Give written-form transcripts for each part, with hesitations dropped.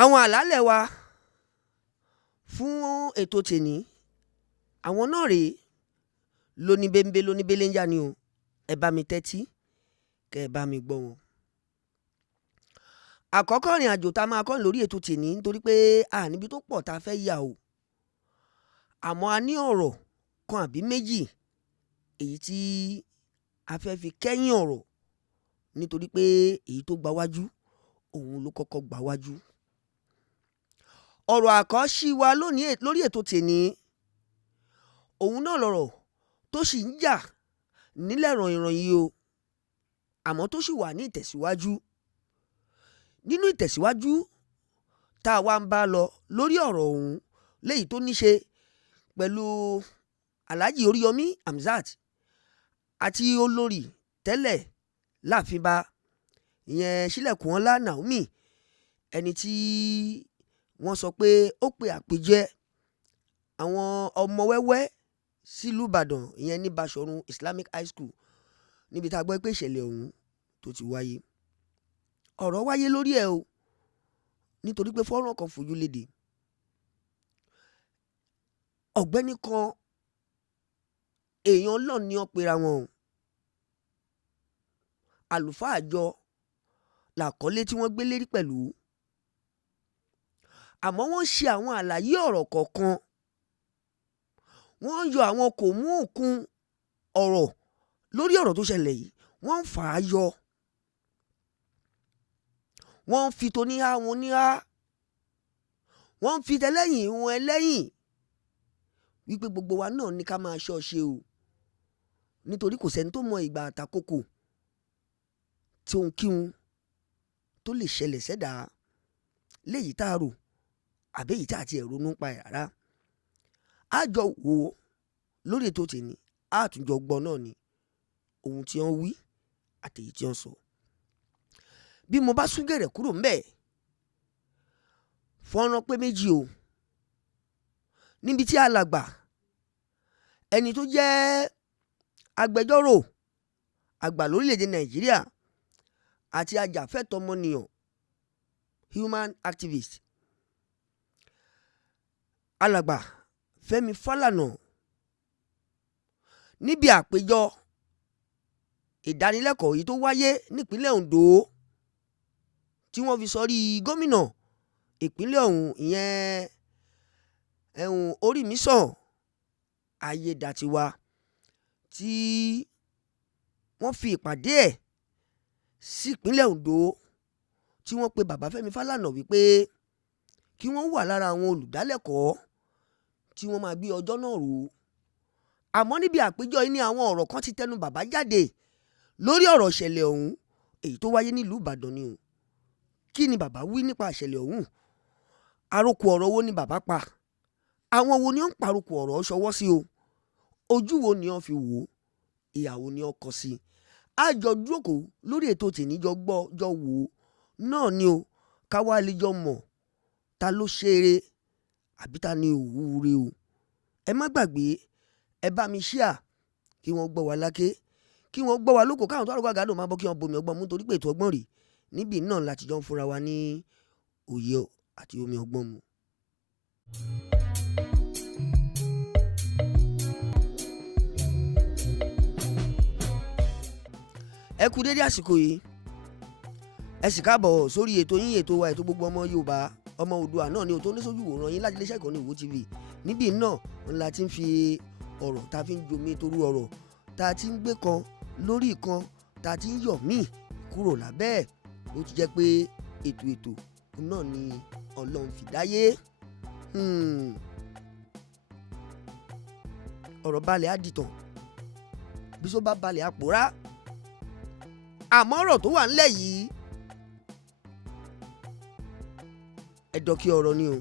Àwọn àlàálẹ̀ wa fún ètò tèní àwọn náà rèé lóníbéńbé lóníbéléńjà ni o. Ẹ bá mi tẹ́tí kẹ́ ẹ bá mi gbọ́ wọn. Àkọ́kọ́ ìrìn àjò tá a máa kọ́ lórí ètò tèní nítorí pé a níbi tó pọ̀ tá a fẹ́ yà o. Àmọ́ a ní ọ̀rọ̀ kan àbí méjì èyí tí a fẹ́ fi kẹ́yìn ọ̀rọ̀ nítorí pé èyí tó gba wájú òun ló kọ́kọ́ gba wájú. Ọ̀rọ̀ àkọ́ṣí wa lónìí lórí ètò tèní òun náà lọ̀rọ̀ tó sì ń jà nílẹ̀ rànyìnràn yìí o, àmọ́ tó sì wà ní ìtẹ̀síwájú. Nínú ìtẹ̀síwájú tá a wá ń bá lọ lórí ọ̀rọ̀ ọ̀hún léyìí tó níṣe pẹ̀lú Alhaji Oriyomi Hamzat àti olórí tẹ́lẹ̀ láàfin bá ìyẹn Sílẹ̀kùnọ́lá Naomi, ẹni tí wọ́n sọ pé ó pe àpèjẹ àwọn ọmọ wẹ́wẹ́ sílùú Ìbàdàn ìyẹn ní Bashorun Islamic High School níbi tá a gbọ́ pé ìṣẹ̀lẹ̀ ọ̀hún tó ti wáyé. Ọ̀rọ̀ wáyé lórí ẹ̀ o nítorí pé fọ́nrán kan fojú léde. Ọ̀gbẹ́ni kan èèyàn Ọlọ́run ni wọ́n pera wọn o. Àlùfáà àjọ làkọ́lé tí wọ́n gbé lérí pẹ̀lú. Àmọ́ wọ́n ṣe àwọn àlàyé ọ̀rọ̀ kọ̀ọ̀kan. Wọ́n yọ àwọn kò mú òkun ọ̀rọ̀ lórí ọ̀rọ̀ tó ṣẹlẹ̀ yìí. Wọ́n ń fà á yọ. Wọ́n ń fi toníhá wọn níhá. Wọ́n ń fi tẹlẹ́yìn wọn ẹlẹ́yìn. Wípé gbogbo wa náà ní ká máa ṣọ́ ṣe o. Nítorí kò sẹ́ni tó mọ ìgbà àtàkókò tí ohunkíhun tó lè ṣẹlẹ̀ sẹ́dá léyìí tá a rò àbí èyí tá a ti ẹ̀ ronú pa ẹ̀ rárá. A jọ wò ó lórí ètò tèní, a tún jọ gbọ́ náà ni ohun tí wọ́n wí àti èyí tí wọ́n sọ. Bí mo bá sún gẹ̀rẹ̀ kúrò ńbẹ̀, fọ́nrán pé méjì o. Níbi tí alàgbà ẹni tó jẹ́ agbẹjọ́rò àgbà lórílẹ̀‐èdè Nàìjíríà àti ajàfẹ́tọ̀ọ́ ọmọnìyàn human activist alàgbà Femi Falana níbi àpéjọ ìdánilẹ́kọ̀ọ́ yìí tó wáyé nípínlẹ̀ Ondo tí wọ́n fi sọrí gómìnà ìpínlẹ̀ ọ̀hún ìyẹn Oriyomi Ayédàtiwa tí wọ́n fi ìpàdé ẹ̀ sí ìpínlẹ̀ Ondo tí wọ́n pe bàbá Fẹ́mi Falana wípé kí wọ́n wà lára àwọn olùdálẹ́kọ̀ọ́ tí wọ́n máa gbé ọjọ́ náà rò. Àmọ́ níbi àpéjọ yìí ni àwọn ọ̀rọ̀ kan ti tẹnu bàbá jáde lórí ọ̀rọ̀ ìṣẹ̀lẹ̀ ọ̀hún èyí tó wáyé nílùú Ìbàdàn ni o. Kí ni bàbá wí nípa ìṣẹ̀lẹ̀ ọ̀hún? Àròkọ ọ̀rọ̀ wo ni bàbá pa? Àwọn wo ni wọ́n ń parọ́kọ ọ̀rọ̀ ṣọwọ́ sí o? Ojú wo ni wọ́n fi wò ó? Ìyàwó ni wọ́n kọ sí. A jọ jókòó lórí ètò tèní jọ gbọ́ jọ wò ó náà ni o. Káwá lè jọ mọ̀ ta ló ṣeré àbí ta ni òwúre o. Ẹ má gbàgbé, ẹ bá mi ṣíà kí wọ́n gbọ́ wa láké, kí wọ́n gbọ́ wa lóko, káwọn tó àrùkọ àgádùn máa bọ́ kí wọ́n bomi ọgbọ́n mú torí pé ètò ọgbọ́n rèé níbí náà láti jọ ń fúnra wa ní òye àti omi ọgbọ́n mu. Ẹ kú dédé àsìkò yìí, ẹ sì káàbọ̀ sórí ètò yín, ètò wa, ètò gbogbo ọmọ Yorùbá ọmọ Oòduà náà ni o tó ní sójú wòran yín láti iléeṣẹ́ ìkànnì Wo TV. Níbí náà ńlá ti ń fi ọ̀rọ̀ tá a fi ń jomi toru ọ̀rọ̀ tá a ti ń gbé kan lórí kan tá a ti ń yọ̀ míì kúrò lábẹ́ ẹ̀. Ó ti jẹ́ pé ètò náà ni Ọlọ́run fi dáyé. Ọ̀rọ̀ balẹ̀ á dìtàn bí só bá balẹ̀ á pòórá. Àmọ́ ọ̀rọ̀ tó wà ńlẹ̀ yìí ẹ̀dọ̀kí ọ̀rọ̀ ni o.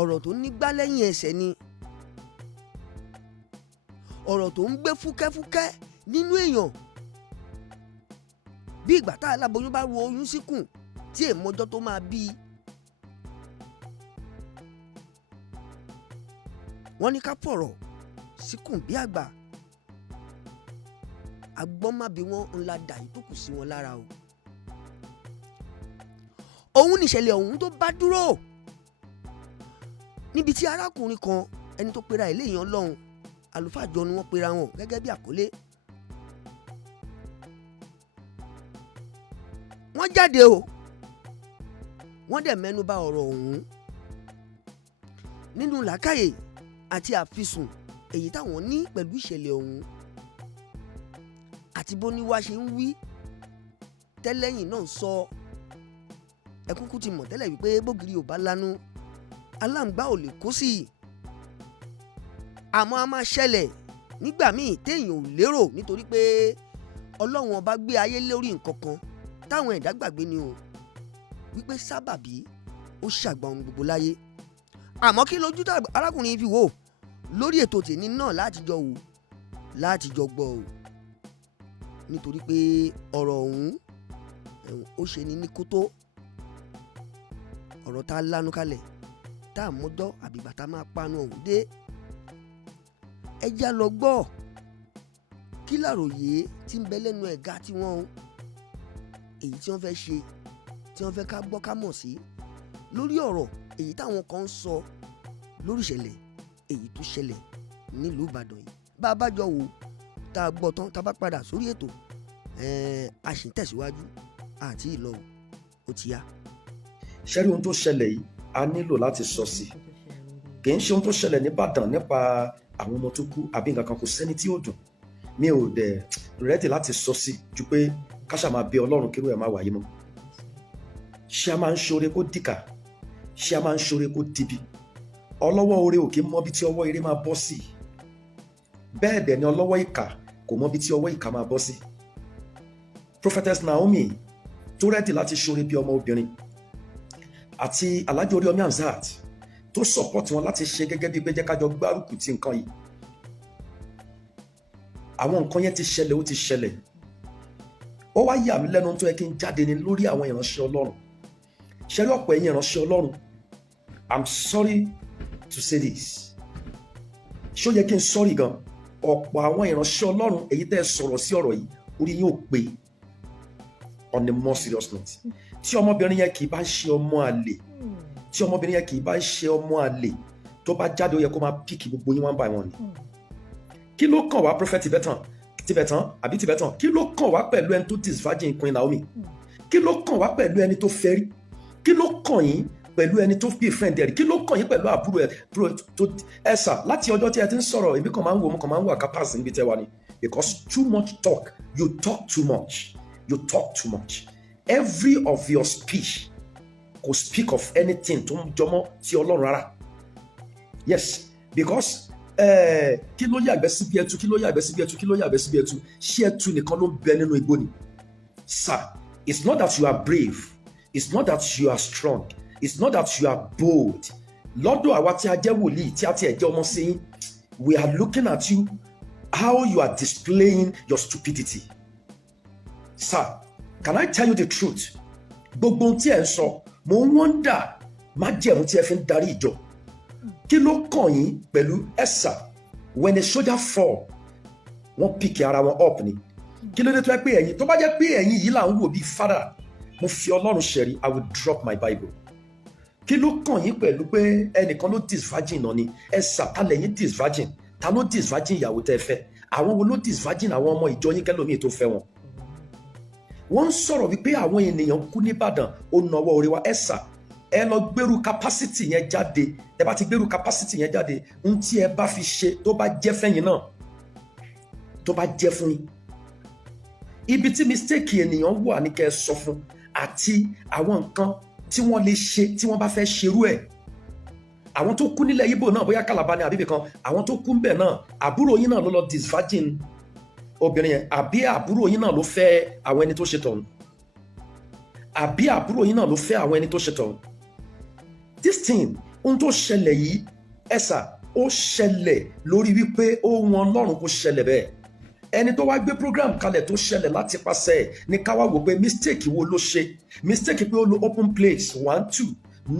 Ọ̀rọ̀ tó nígbá lẹ́yìn ẹsẹ̀ ni. Ọ̀rọ̀ tó ń gbé fúkẹ́fúkẹ́ nínú èèyàn bí ìgbà tá aláboyún bá ru oyún síkùn tí èèmọjọ́ tó máa bí. Wọ́n ní ká fọ̀rọ̀ síkùn bí àgbà. Agbọ́n má bí wọ́n ńlá dà yìí tó kù sí wọn lára o. òun nìṣẹ̀lẹ̀ ọ̀hún tó bá dúró níbi tí arákùnrin kan ẹni tó pera ẹ̀ léèyàn Ọlọ́run àlùfáà jọ ni wọ́n pera wọn gẹ́gẹ́ bí àkọlé. wọ́n jáde o wọ́n dẹ̀ mẹ́nu bà ọ̀rọ̀ ọ̀hún nínú làákàyè àti àfisùn èyí táwọn ní pẹ̀lú ìṣẹ̀lẹ̀ ọ̀hún àti bó ní wá ṣe ń wí tẹ́lẹ̀yìn náà sọ ẹkúnkú ti mọ̀ tẹ́lẹ̀ wípé bógiri ò bá lanu aláǹgbá ò lè kó sí i àmọ́ a máa ṣẹlẹ̀ nígbà míì téèyàn ò lérò nítorí pé Ọlọ́run ọba gbé ayé lórí nǹkan kan táwọn ẹ̀dá gbàgbé ni o wípé sábàbí ó ṣàgbà ohun gbogbo láyé. àmọ́ kí lójú tá arákùnrin fi wò lórí ètò tèmi náà láti jọ wò láti jọ gbọ́ o nítorí pé ọ̀rọ̀ ọ̀hún ó ṣe ní ní kótó ọ̀rọ̀ tá a lánú kalẹ̀ tá a mọ́jọ́ àbígbà tá a máa panu ọ̀hún dé ẹja lọ gbọ́ kí làròyé tí ń bẹ lẹ́nu ẹ̀gá tí wọ́n èyí tí wọ́n fẹ́ ṣe tí wọ́n fẹ́ ká gbọ́ ká mọ̀ sí lórí ọ̀rọ̀ èyí táwọn kan ń sọ lórí ìṣẹ̀lẹ̀ èyí tó ṣẹlẹ̀ nílùú Ìbàdàn yìí bá a bá jọ wò tá a gbọ́ tán tá a bá padà sórí ètò a sì ń tẹ̀síwájú àti ìlọ ó ti yá. ṣẹ́rí ohun tó ṣẹlẹ̀ yìí a nílò láti sọ sí i kì í ṣe ohun tó ṣẹlẹ̀ ní Ìbàdàn nípa àwọn ọmọ tó kú àbí nǹkan kan kò sẹ́ni tí ó dùn mi ò dẹ̀ rẹ́dì láti sọ sí ju pé káṣà máa bẹ Ọlọ́run kírú ẹ̀ máa wáyé mọ́. ṣé a máa ń ṣoore kó dìkà ṣé a máa ń ṣoore kó dibi ọlọ́wọ́ oore ò kí mọ bí tí ọwọ́ ire máa bọ́ sí bẹ́ẹ̀ dẹ̀ ni ọlọ́wọ́ ìkà kò mọ bí tí ọwọ́ ìkà máa bọ́ sí. Prophetess Naomi tó rẹ́dì láti ṣoore bí ọmọ obìnrin àti Alhaji Oriyomi tó support wọn láti ṣe gẹ́gẹ́ bí gbẹ́jẹ́ kájọ gbárùkù ti nǹkan yìí. àwọn nǹkan yẹn ti ṣẹlẹ̀ ó ti ṣẹlẹ̀ ó wá yà mí lẹ́nu tó yẹ kí n jáde ní lórí àwọn ìránṣẹ́ Ọlọ́run ṣẹ́rí ọ̀pọ̀ ẹ̀yin ìránṣẹ́ Ọlọ́run I'm sorry to say this ṣó yẹ kí n sọ́rí gan ọ̀pọ̀ àwọn ìránṣẹ́ Ọlọ́run èyí tẹ́ ẹ sọ̀rọ̀ sí ọ̀rọ̀ yìí orí yóò pé on a more serious note tí ọmọbìnrin yẹn kì í bá ṣe ọmọ àlè tí ọmọbìnrin yẹn kì í bá ṣe ọmọ àlè tó bá jáde ó yẹ kó máa píkì gbogbo yín wọ́n bá wọn ni kí ló kàn wá prophet Tibetan kí ló kàn wá pẹ̀lú ẹni tó disvirgin Queen Naomi kí ló kàn wá pẹ̀lú ẹni tó fẹ́ rí kí ló kàn yín pẹ̀lú ẹni tó bí friend ẹ̀ rí kí ló kàn yín pẹ̀lú àbúrò ẹ̀ tó ẹ̀sà láti ọjọ́ tí ẹ ti ń sọ̀rọ̀ èmi kàn máa ń wò mo kàn máa ń wà kápásì níbi tẹ́ wa ni because too much talk you talk too much every of your speech kò speak of anything tó ń jọmọ́ ti Ọlọ́run rárá yes because kí ló yàgbẹ́ síbi ẹtu ṣé ẹtu nìkan ló ń bẹ nínú igbó ni sir it's not that you are brave it's not that you are strong it's not that you are bold lọ́dọ̀ àwa tí a jẹ́ wòlíì tí a ti ẹ̀ jẹ́ ọmọ sí yín we are looking at you how you are displaying your stupidity sir can I tell you the truth gbogbo ohun tí ẹ ń sọ mo ń wọ́ndà májẹ̀mú tí ẹ fi ń darí ìjọ kí ló kàn yín pẹ̀lú ẹ̀sà when a soldier fall wọ́n pìkì ara wọn up ni kí ló dé tó yẹ pé ẹ̀yin tó bá jẹ́ pé ẹ̀yin yìí là ń wò bíi father mo fi Ọlọ́run ṣẹ̀rí I will drop my Bible kí ló kàn yín pẹ̀lú pé ẹnìkan ló disvirgin náà ni ẹ̀sà ta lẹ́yìn disvirgin ta ló disvirgin ìyàwó tẹ́ fẹ́ àwọn wo ló disvirgin àwọn ọmọ ìjọ yín kẹ́lòmíì tó fẹ́ wọn wọ́n ń sọ̀rọ̀ wípé àwọn ènìyàn kú nìbàdàn ó nawọ́ orí wa ẹ̀sà ẹ lọ gbèrú capacity yẹn jáde ẹ bá ti gbèrú capacity yẹn jáde ń tí ẹ bá fi ṣe tó bá jẹ́ fẹ́yìn náà tó bá jẹ́ fún yín ibi tí mistake ènìyàn wà ní kẹ́ ẹ sọ fún àti àwọn nǹkan tí wọ́n lè ṣe tí wọ́n bá fẹ́ ṣerú ẹ̀ àwọn tó kú nílẹ̀ Ìgbò náà bóyá Calabar ni àbíbì kan àwọn tó kú ń bẹ̀ náà àbúrò yín náà ló lọ disvirgin obìnrin yẹn àbí àbúrò yín náà ló fẹ́ àwọn ẹni tó ṣe tọ̀hún àbí àbúrò yín náà ló fẹ́ àwọn ẹni tó ṣe tọ̀hún this thing ohun tó ṣẹlẹ̀ yìí ẹ̀sà ó ṣẹlẹ̀ lórí wípé ó wọn Ọlọ́run kó ṣẹlẹ̀ bẹ́ẹ̀ ẹni tó wá gbé program kalẹ̀ tó ṣẹlẹ̀ láti pàṣẹ ẹ̀ ní ká wá wò pé mistake wo ló ṣe mistake pé ó lo open place 1 2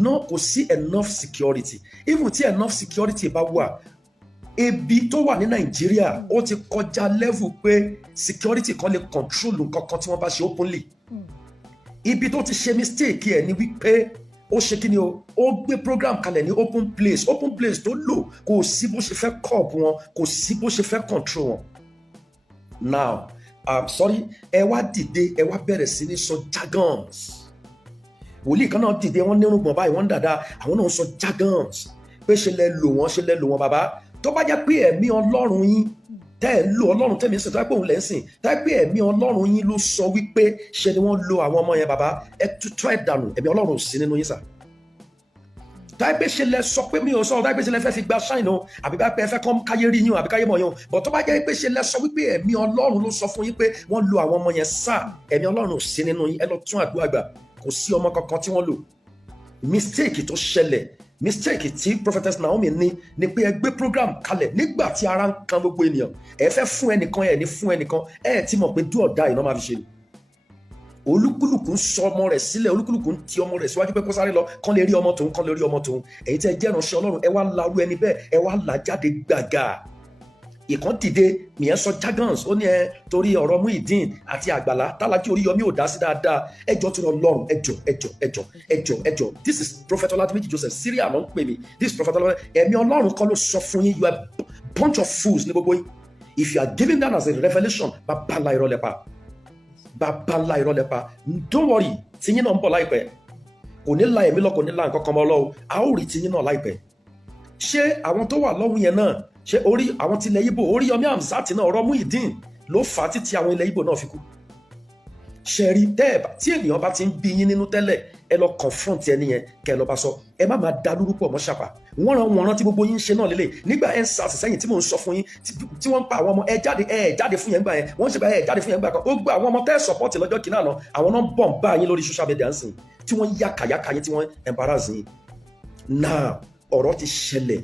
no kò sí enough security even tí enough security bá wà ebi tó wà ní Nàìjíríà ó ti kọjá level pé security kan lè control nǹkan kan tí wọ́n bá ṣe openly ibi tó ti ṣe mistake ẹ̀ ni wípé ó ṣe kí ni o, ó gbé program kalẹ̀ ní open place tó lò, kò sí bó ṣe fẹ́ curb wọn, kò sí bó ṣe fẹ́ control wọn. Now ẹ wá dìde, ẹ wá bẹ̀rẹ̀ sí ní sọ jargons. Wòlíì kan náà dìde, wọ́n nírùngbọ̀n báyìí, wọ́n dàda, àwọn náà sọ jargons pé ṣe lẹ lò wọ́n bàbá. Tó bá jẹ́ pé ẹ̀mí Ọlọ́run yín tẹ́ ẹ̀ lò, Ọlọ́run tẹ́mi ń sìn, tó bá pé òun lẹ́ ń sìn, tó bá pé ẹ̀mí Ọlọ́run yín ló sọ wípé ṣe ni wọ́n lo àwọn ọmọ yẹn bàbá, ẹ try dànù, ẹ̀mí Ọlọ́run ò sí nínú yín sà. Tó bá pé ṣe lẹ sọ pé mi ò sọ, tó bá pé ṣe lẹ fẹ́ fi gba ṣáìn o, àbí bá pé ẹ fẹ́ kọ́ káyé rí yín o, àbí káyé mọ̀ yín o, but tó bá jẹ́ pé ṣe lẹ sọ wípé ẹ̀mí Ọlọ́run ló sọ fún yín pé wọ́n lo àwọn ọmọ yẹn sà, ẹ̀mí Ọlọ́run ò sí nínú yín, ẹ lọ tún àdúrà gbà, kò sí ọmọ kankan tí wọ́n lò. Mistake tó ṣẹlẹ̀, mistake tí prophetess Naomi ní ni pé ẹ gbé program kalẹ̀ nígbà tí ara ń kan gbogbo ènìyàn, ẹ fẹ́ fún ẹnìkan, ẹ ní fún ẹnìkan, ẹ ti mọ̀ pé do or die iná máa fi ṣe ni. Olúkúlùkù ń sọ ọmọ rẹ̀ sílẹ̀, olúkúlùkù ń ti ọmọ rẹ̀ síwájú pé kó sáré lọ, kán lè rí ọmọ tòun, kán lè rí ọmọ tòun. Èyí tẹ́ jẹ́ ìránṣẹ́ Ọlọ́run, ẹ wá larú ẹni bẹ́ẹ̀, ẹ wá là jáde gbàgà. Ìkan dìde, mìíràn sọ jargons, ó ní ẹ torí ọ̀rọ̀ Muyideen àti Àgbàlá tálájí Oríyọmí ò dá sí dáadáa, ẹjọ́ tó lọ lọ́rùn, ẹjọ́. This is Prophet Oladimeji Joseph, Syria ló ń pè mí. This is Prophet Oladimeji, ẹ̀mí Ọlọ́run kọ́ ló sọ fún yín, you are bunch of fools ní gbogbo yín. If you are giving that as a revelation, bàbá ńlá irọ́ lẹ́pa. Don't worry, tiyín náà ń bọ̀ láìpẹ́. Kò ní la ẹ̀mí lọ, kò ní la nǹkan kan mọ́ lọ́wọ́, a ó rí tiyín náà láìpẹ́. Ṣé àwọn tó wà lọ́hùn yẹn náà, ṣé orí àwọn tilẹ̀ Ìgbò, Oriyomi Hamzat náà, ọ̀rọ̀ Muyideen ló fà á títí àwọn ilẹ̀ Ìgbò náà fi kú? Ṣé rí tẹ́ẹ̀bà tí ènìyàn bá ti ń bí yín nínú tẹ́lẹ̀, ẹ lọ confront ẹni yẹn, kẹ́ ẹ lọ bá sọ, ẹ má máa da lórúkọ mọ́ ṣàpà. Wọ́n rán tí gbogbo yín ń ṣe náà lélẹ̀ nígbà ẹ̀ ń sa àṣìṣẹ́yìn tí mò ń sọ fún yín, tí wọ́n ń pa àwọn ọmọ, ẹ jáde fún yẹn gbà yẹn, wọ́n ṣe bá ẹ jáde fún yẹn gbà kan, ó gba àwọn ọmọ tẹ́ support lọ́jọ́ kìnnà náà, àwọn náà bọ̀ ń bá yín lórí social media ń sìn, tí wọ́n yàkàyàkà yín, tí wọ́n embarrass yín. Now ọ̀rọ̀ ti ṣẹlẹ̀.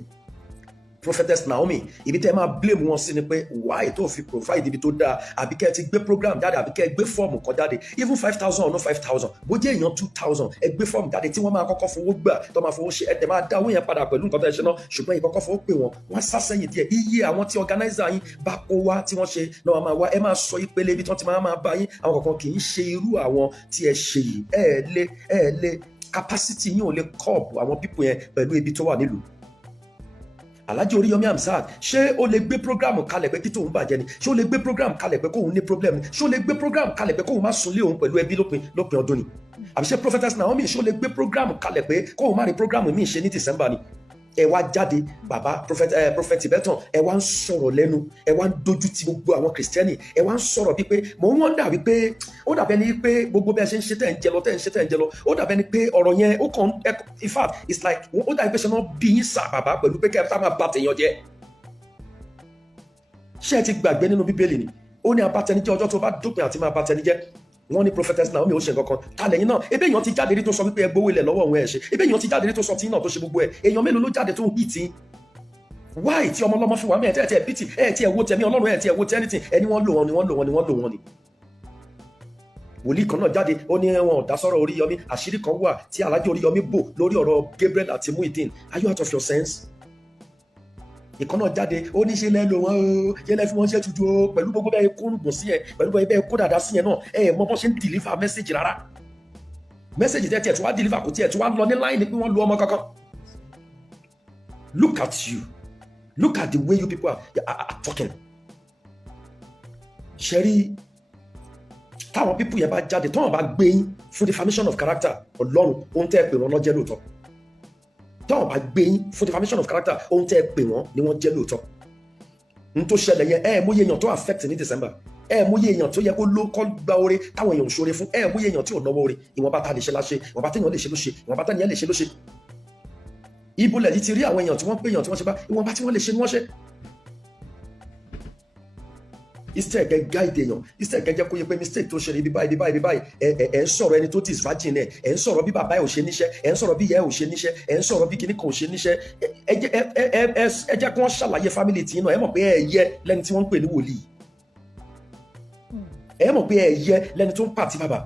Prophetess Naomi, ibi tẹ́ máa blame wọn sí ni pé why tó fi provide ibi tó dáa, àbí kẹ́ ti gbé program jáde, àbí kẹ́ gbé fọ́ọ̀mù kan jáde, even 5,000 or no 5,000, bó jẹ́ èèyàn 2,000, ẹ gbé fọ́ọ̀mù jáde tí wọ́n máa kọ́kọ́ fowó gbà, tó máa fowó ṣe, ẹ máa dá owó yẹn padà pẹ̀lú nǹkan tó ẹ ṣe náà, ṣùgbọ́n ìkọ́kọ́ fowó pè wọ́n sá sẹ́yìn díẹ̀. Iye àwọn tí organizer yín bá kó wá tí wọ́n ṣe náà máa wá, ẹ máa sọ ìpele ibi tí wọ́n ti máa bá yín, àwọn kankan kì í ṣe irú àwọn tí ẹ ṣe yìí, ẹ lè capacity yín ò lè curb àwọn people yẹn pẹ̀lú ibi tó wà nílùú. Alhaji Oriyomi Hamzat, ṣé o lè gbé program kalẹ̀ pé kí tóun bàjẹ́ ni? Ṣé o lè gbé program kalẹ̀ pé kóun ní problem ni? Ṣé o lè gbé program kalẹ̀ pé kóun má sunlé òun pẹ̀lú ẹbí lópin ọdún ni? Àbí ṣé Prophetess Naomi, ṣé o lè gbé program kalẹ̀ pé kóun má rí program míì ṣe ní December ni? Ẹ wá jáde, bàbá Prophet Ibeton, ẹ wá ń sọ̀rọ̀ lẹ́nu, ẹ wá ń dojú ti gbogbo àwọn Kristẹni, ẹ wá ń sọ̀rọ̀ bíi pé mò ń wọ́ndà wípé ó dàbẹ́ ni pé gbogbo bí ẹ ṣe ń ṣe tẹ̀ ń jẹ lọ, ó dàbẹ́ ni pé ọ̀rọ̀ yẹn ó kàn, in fact it's like ó dàbí pé ṣe náà bí yín sà bàbá pẹ̀lú pé kẹ́ ẹ tá máa bá tèèyàn jẹ́. Ṣé ẹ ti gbàgbé nínú Bíbélì ni? Ó ní abatẹnijẹ́, ọjọ́ tó bá dópin àti máa batẹnijẹ́. Wọ́n ní Prophetess Naomi ó ṣe nǹkan kan, ta lẹ́yìn náà, ebe èèyàn ti jáde rí tó sọ wípé ẹ gbowó ilẹ̀ lọ́wọ́ òun ẹ̀ ṣe, ebe èèyàn ti jáde rí tó sọ tí náà tó ṣe gbogbo ẹ̀, èèyàn mélòó ló jáde tó ń hì tí? Why tí ọmọ ọlọ́mọ fi wà mí ẹ̀ tí ẹ̀ bìtì, ẹ̀ tí ẹ̀ wo tẹ̀mí Ọlọ́run, ẹ̀ tí ẹ̀ wo tẹ́ anything, ẹni wọ́n lò wọ́n ni. Wòlíì kan náà jáde, ó ní wọn ò dá sọ́rọ̀ Oríyọmí, àṣírí kan wà tí Alhaji Oríyọmí bò lórí ọ̀rọ̀ Gabriel àti Muyideen. Are you out of your sense? Ìkan náà jáde, ó ní ṣe lẹ́nu wọn o, ṣe lẹ́ fi wọ́n ṣe tuntun o, pẹ̀lú gbogbo bẹ́ẹ̀ kó rùgbọ̀n sí ẹ, pẹ̀lú bẹ́ẹ̀ kó dàda sí ẹ náà, ẹ mọ bọ́ ṣe ń deliver message rárá. Message tẹ́ tiẹ̀ tí wàá deliver kò tiẹ̀ tí wàá lọ ní line pé wọ́n lu ọmọ kankan. Look at you. Look at the way you people are talking. Ṣẹ́rí, táwọn people yẹn bá jáde, táwọn bá gbé yín fún defamation of character, Ọlọ́run ohun tẹ́ ẹ pè wọ́n lọ́jẹ́ lóòótọ́. Táwọn bá gbé yín fún defamation of character, ohun tẹ́ ẹ pè wọ́n ni wọ́n jẹ́ lóòótọ́. N tó ṣẹlẹ̀ yẹn, mú iye èèyàn tó affect ní December, mú iye èèyàn tó yẹ kó ló kọ́ gba oore táwọn èèyàn ò ṣoore fún, mú iye èèyàn tí ò náwó oore, ìwọ̀nba tá lè ṣe láṣe, ìwọ̀nba téèyàn lè ṣe ló ṣe, ìwọ̀nba téèyàn lè ṣe ló ṣe. Ibo lẹ̀ yìí ti rí àwọn èèyàn tí wọ́n pè èèyàn tí wọ́n ṣe bá, ìwọ̀nba tí wọ́n lè ṣe ni wọ́n ṣe. Instead kẹ́ guide èèyàn, instead kẹ́ jẹ́ kó yẹ pé mistake tó ṣẹlẹ̀ ibi báyìí, ẹ̀ ń sọ̀rọ̀ ẹni tó ti virgin ẹ̀ ń sọ̀rọ̀ bí bàbá ẹ̀ ò ṣe níṣẹ́, ẹ̀ ń sọ̀rọ̀ bí ìyá ẹ̀ ò ṣe níṣẹ́, ẹ̀ ń sọ̀rọ̀ bí kíní kan ò ṣe níṣẹ́, ẹ jẹ́ kí wọ́n ṣàlàyé family tí náà, ẹ mọ̀ pé ẹ yẹ lẹ́ni tí wọ́n ń pè ní wòlíì, ẹ mọ̀ pé ẹ yẹ lẹ́ni tó ń pàtí bàbá.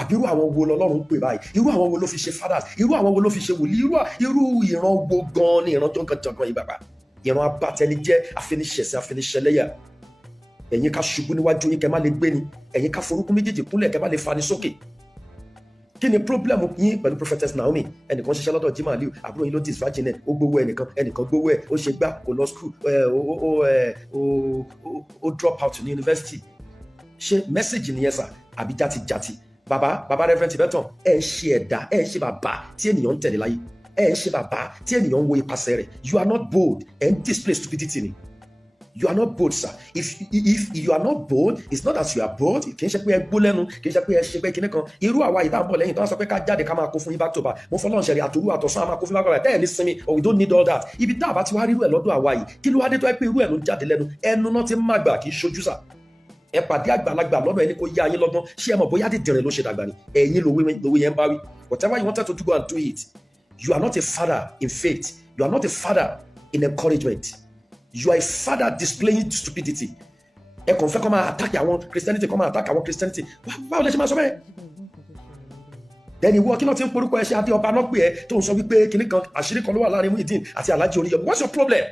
Àbí irú àwọn wo lọ́lọ́run ń pè báyìí, irú àwọn wo ló fi ṣe fathers, irú àwọn wo ló fi ṣe wòlíì, irú ìran wo gan ni ìran jọ̀ǹkan yìí bàbá, ìran abatẹnijẹ́, àfiniṣẹ̀sẹ̀, àfiniṣẹ̀lẹ́yà. Ẹ̀yin ká ṣubú níwájú yín kẹ́ má lè gbé ni, ẹ̀yin ká forúkún méjèèjì kúnlẹ̀ kẹ́ má lè fani sókè. kí ni problem yín pẹ̀lú prophetess Naomi? Ẹnìkan ṣiṣẹ́ lọ́dọ̀ Jimoh Aliu, àbúrò yín ló disvirgin ẹ̀, ó gbowó ẹnìkan gbowó ẹ̀, ó ṣe gbá, kò lọ school, ó drop out ní university. Ṣé message nìyẹn sà àbí játijàti? Bàbá Reverend Tibetan, ẹ ṣe ẹ̀dá, ẹ ṣe bàbá tí ènìyàn ń tẹ̀lé láyé, ẹ ṣe bàbá tí ènìyàn ń wo ipasẹ̀ rẹ̀. You are not bold and display stupidity ni. You are not bold, sir. If you are not bold, it's not that you are bold. Kì í ṣe pé ẹ gbó lẹ́nu, kì í ṣe pé ẹ ṣe pé kíní kan. Irú àwa ìdáàbọ̀ lẹ́yìn tó wá sọ pé ká jáde ká máa kó fún yín back to back. Mo fọlọ́run ṣẹ̀rí àtòrú àtọ̀sán máa kó fún yín back to back. Tẹ́ẹ̀ ní sinmi, or we don't need all that. Ibi tá a bá ti wá rírú ẹ̀ lọ́dọ̀ àwa yìí, kí ló wá dé tó ẹ pé irú ẹ̀ ló ń jáde lẹ́nu? Ẹnu náà ti ń má gbà kì í ṣojú sà. Ẹ pàdé àgbàlagbà lọ́nà ẹni kó yá yín lọ́gbọ́n. Ṣé ẹ mọ̀ bóyá dídìrín ló ṣe dàgbà ni? Ẹ̀yin lówó yẹn bá wí. Whatever you wanted to do, go and do it. You are not a father in faith. You are not a father in encouragement. You are a father displaying stupidity. Ẹ kàn fẹ́ kọ́ máa attack àwọn Christianity, kọ́ máa attack àwọn Christianity. Báwo lẹ ṣe máa sọ bẹ́ẹ̀? Then ìwọ kí náà ti ń porúkọ ẹ ṣe adé ọba náà pé ẹ tó ń sọ wípé kíní kan àṣírí kan ló wà láàrin Muyideen àti Alhaji Oriyomi. What's your problem?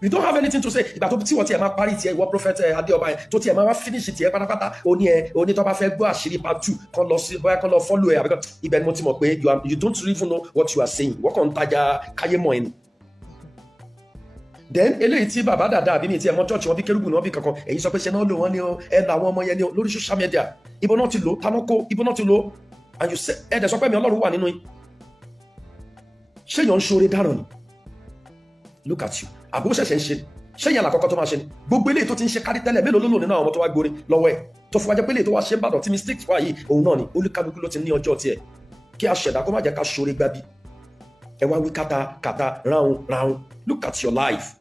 You don't have anything to say. Ìgbà tó tí wọ́n tiẹ̀ máa parí tiẹ̀ ìwọ prophet adé ọba ẹ tó tiẹ̀ máa finish tiẹ̀ pátápátá oní tó bá fẹ́ gbọ́ àṣírí part 2 kan lọ sí bóyá kan lọ follow ẹ àbíkan ibẹ̀ ni mo ti mọ̀ pé you don't even know what you are saying. Wọ́n kàn ń tajà káyé mọ́ ẹni. Then eléyìí tí bàbá dàda àbí mi ti ẹ̀mọ́ church wọn bí kérúbù náà bí kankan èyí sọ pé ṣe náà lò wọ́n ní ẹ̀ làwọn ọmọ yẹn ní lórí social media ibo náà ti lò tanoko ibo náà ti lò and you say ẹ̀dẹ̀ sọ pé mi Ọlọ́run wà nínú yín ṣé yàn ń ṣoore dáràn ni look at you àbó ṣẹ̀ṣẹ̀ ń ṣe ṣé yàn àkọ́kọ́ tó máa ṣe ni gbogbo eléyìí tó ti ń ṣe kárí tẹ́lẹ̀ mélòó ló lò nínú àwọn ọmọ tó wá gbórí lọ́wọ́ ẹ̀ tó fi wá jẹ́ pé eléyìí tó wá ṣe ń bàdàn tí mistakes wà yìí òun náà ni olúkálukú ló ti ní ọjọ́ tiẹ̀ kí a ṣẹ̀dá kó má jẹ́ ká ṣoore gbábí ẹ wá wí kàtà ráhùn look at your life.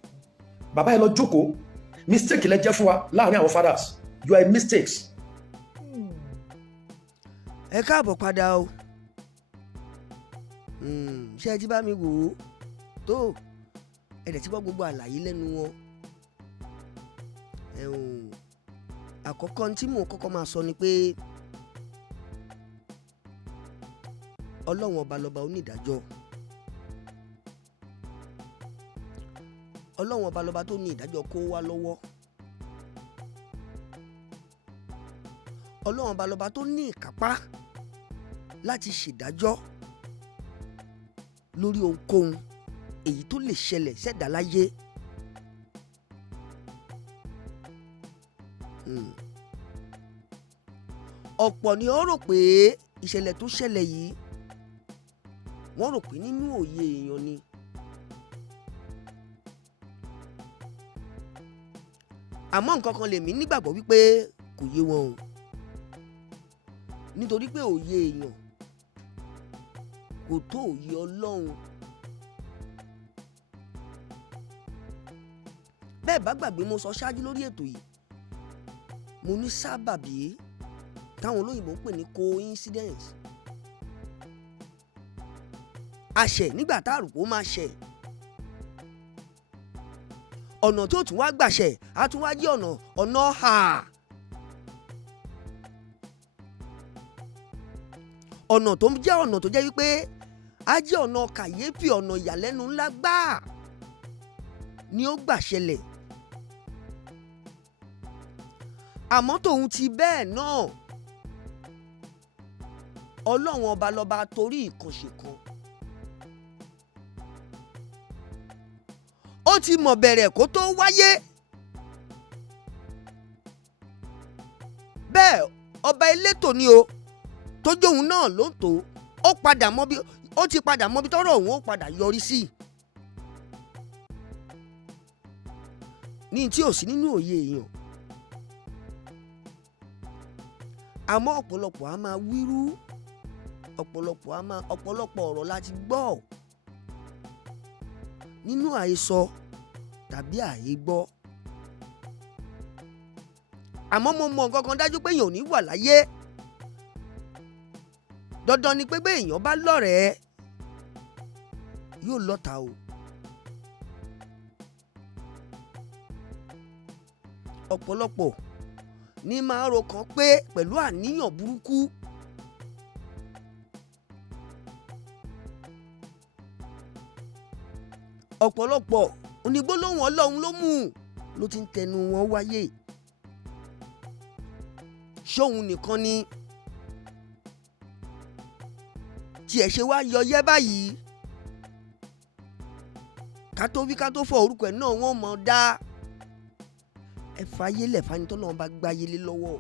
Bàbá ẹ lọ jókòó mistake lẹ jẹ́ fún wa láàrin àwọn fathers you are mistakes. Ẹ káàbọ̀ padà o ṣé ẹ ti bá mi wò ó tó ẹ dẹ̀ ti gbọ́ gbogbo àlàyé lẹ́nu wọn. Àkọ́kọ́ tí mò ń kọ́kọ́ máa sọ ni pé Ọlọ́run ọba lọ́ba onídàájọ́. Ọlọ́run ọba lọ́ba tó ní ìdájọ́ kó wá lọ́wọ́. Ọlọ́run ọba lọ́ba tó ní ìkápá láti ṣèdájọ́ lórí ohunkóhun èyí tó lè ṣẹlẹ̀ ṣẹ̀dá láyé. Ọ̀pọ̀ ni ó rò pé ìṣẹ̀lẹ̀ tó ṣẹlẹ̀ yìí wọ́n rò pé nínú òye èèyàn ni. Àmọ́ nǹkan kan lèmi nígbàgbọ́ wípé kò yé wọn o nítorí pé òye èèyàn kò tó òye Ọlọ́run. Bẹ́ẹ̀ bá gbàgbé mo sọ ṣáájú lórí ètò yìí mo ní sábàbí táwọn olóyìnbó ń pè ní coincidence. Àṣẹ nígbà tá a rò pé ó máa ṣẹ ọ̀nà tó tún wá gbàṣẹ á tún wá jẹ́ ọ̀nà ha. Ọ̀nà tó jẹ́ ọ̀nà tó jẹ́ wípé á jẹ́ ọ̀nà kàyéfì ọ̀nà ìyàlẹ́nu ńlá gbáà ni ó gbàṣẹlẹ̀. Àmọ́ tòun ti bẹ́ẹ̀ náà Ọlọ́run ọba lọ́ba torí ìkànṣe kan. Ó ti mọ̀ bẹ̀rẹ̀ kó tó wáyé. Bẹ́ẹ̀ ọba elétò ni o tó jóun náà ló ń tò ó ti padà mọ̀ bí tọ́rọ̀ òun ó padà yọrí sí. Ní tí ò sí nínú òye èèyàn. Àmọ́ ọ̀pọ̀lọpọ̀ á máa wírú ọ̀pọ̀lọpọ̀ ọ̀rọ̀ láti gbọ́ nínú àhesọ tàbí àhegbọ́. Àmọ́ mo mọ nǹkan kan dájú pé èèyàn ò ní wà láyé. Dandan ni pé bí èèyàn bá lọ́rẹ̀ẹ́ yóò lọ́ta o. Ọ̀pọ̀lọpọ̀ ní máa ro kan pé pẹ̀lú àníyàn burúkú. Ọ̀pọ̀lọpọ̀ onígbólóhùn Ọlọ́run ló mú ló ti ń tẹnu wọn wáyé. Ṣóhun nìkan ni tí ẹ̀ ṣe wá yọyẹ́ báyìí ká tó wí ká tó fọ orúkọ ẹ̀ náà wọ́n mọ̀ dá ẹ fàyè lẹ̀ fani tó náà bá gbáyé lé lọ́wọ́.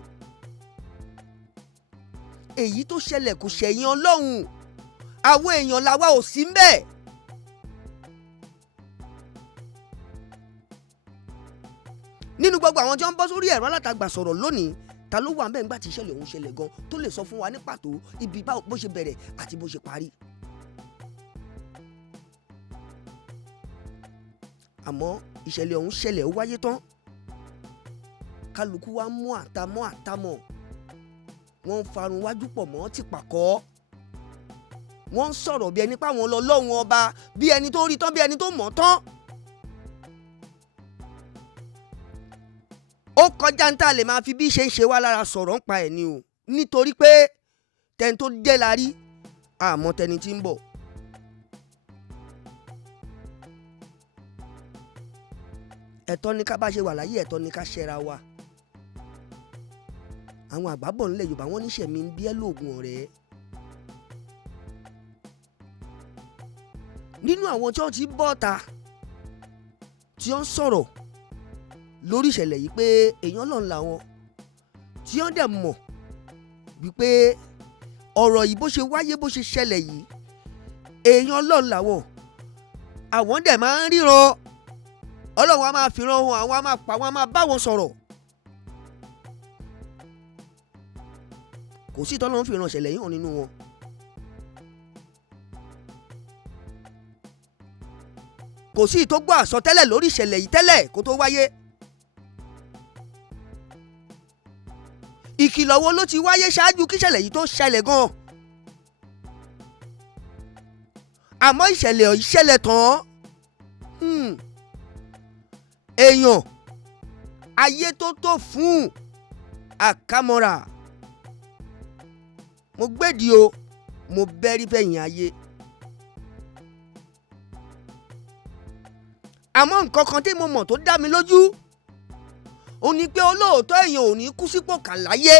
èyí tó ṣẹlẹ̀ kò ṣẹ̀yìn Ọlọ́run, àwọn èèyàn làwa ò sí ńbẹ̀. nínú gbogbo àwọn tí wọ́n ń bọ́ sórí ẹ̀rọ alátagbà sọ̀rọ̀ lónìí, ta ló wà ńbẹ̀ ńgbà tí ìṣẹ̀lẹ̀ ọ̀hún ṣẹlẹ̀ gan tó lè sọ fún wa ní pàtó ibi bó ṣe bẹ̀rẹ̀ àti bó ṣe parí. àmọ́ ìṣẹ̀lẹ̀ ọ̀hún ṣẹlẹ̀ ó wáyé tán, kálukú wa mú àtàmọ́ wọ́n ń farun wájú pọ̀ mọ́ tìpàkọ́, wọ́n ń sọ̀rọ̀ bí ẹni páwọn lọ́lọ́run ọba, bí ẹni tó rí tán bí ẹni tó mọ̀ tán. ó kọjá ń tà lè máa fi bí ṣe ń ṣe wá lára sọ̀rọ̀ ń pa ẹ̀ ni o, nítorí pé tẹni tó dé la rí àmọ́ tẹni tí ń bọ̀. ẹ̀tọ́ ni ká bá ṣe wà láyé, ẹ̀tọ́ ni ká ṣẹra wa. àwọn àgbà bọ̀ nílẹ̀ Yorùbá wọ́n níṣẹ́ mi ń bí ẹ́ lóògùn ọ̀rẹ́. nínú àwọn tí wọ́n ti bọ́ ọ̀ta tí wọ́n ń sọ̀rọ̀ lórí ìṣẹ̀lẹ̀ yìí pé èèyàn Ọlọ́run làwọn, tí wọ́n dẹ̀ mọ̀ wípé ọ̀rọ̀ yìí bó ṣe wáyé bó ṣe ṣẹlẹ̀ yìí èèyàn Ọlọ́run làwọn, àwọn dẹ̀ máa ń ríran, Ọlọ́run á máa fìran hàn àwọn, á máa pa àwọn, á máa bá wọn sọ̀rọ̀. kò sí tọ́lọ́run fìran ìṣẹ̀lẹ̀ yìí hàn nínú wọn. kò sí tó gbọ́ àsọtẹ́lẹ̀ lórí ìṣẹ̀lẹ̀ yìí tẹ́lẹ̀ kó tó wáyé. ìkìlọ̀ wo ló ti wáyé ṣáájú kí ìṣẹ̀lẹ̀ yìí tó ṣẹlẹ̀ gan-an. àmọ́ ìṣẹ̀lẹ̀ yìí ṣẹlẹ̀ tán. èèyàn ayé tó fún àkámọ́ra, mo gbèdì o, mo bẹ́rí fẹ̀yìn ayé. àmọ́ nǹkan kan tí mo mọ̀ tó dá mi lójú ó ní pé olóòótọ́ èèyàn ò ní kú sípò kà láyé.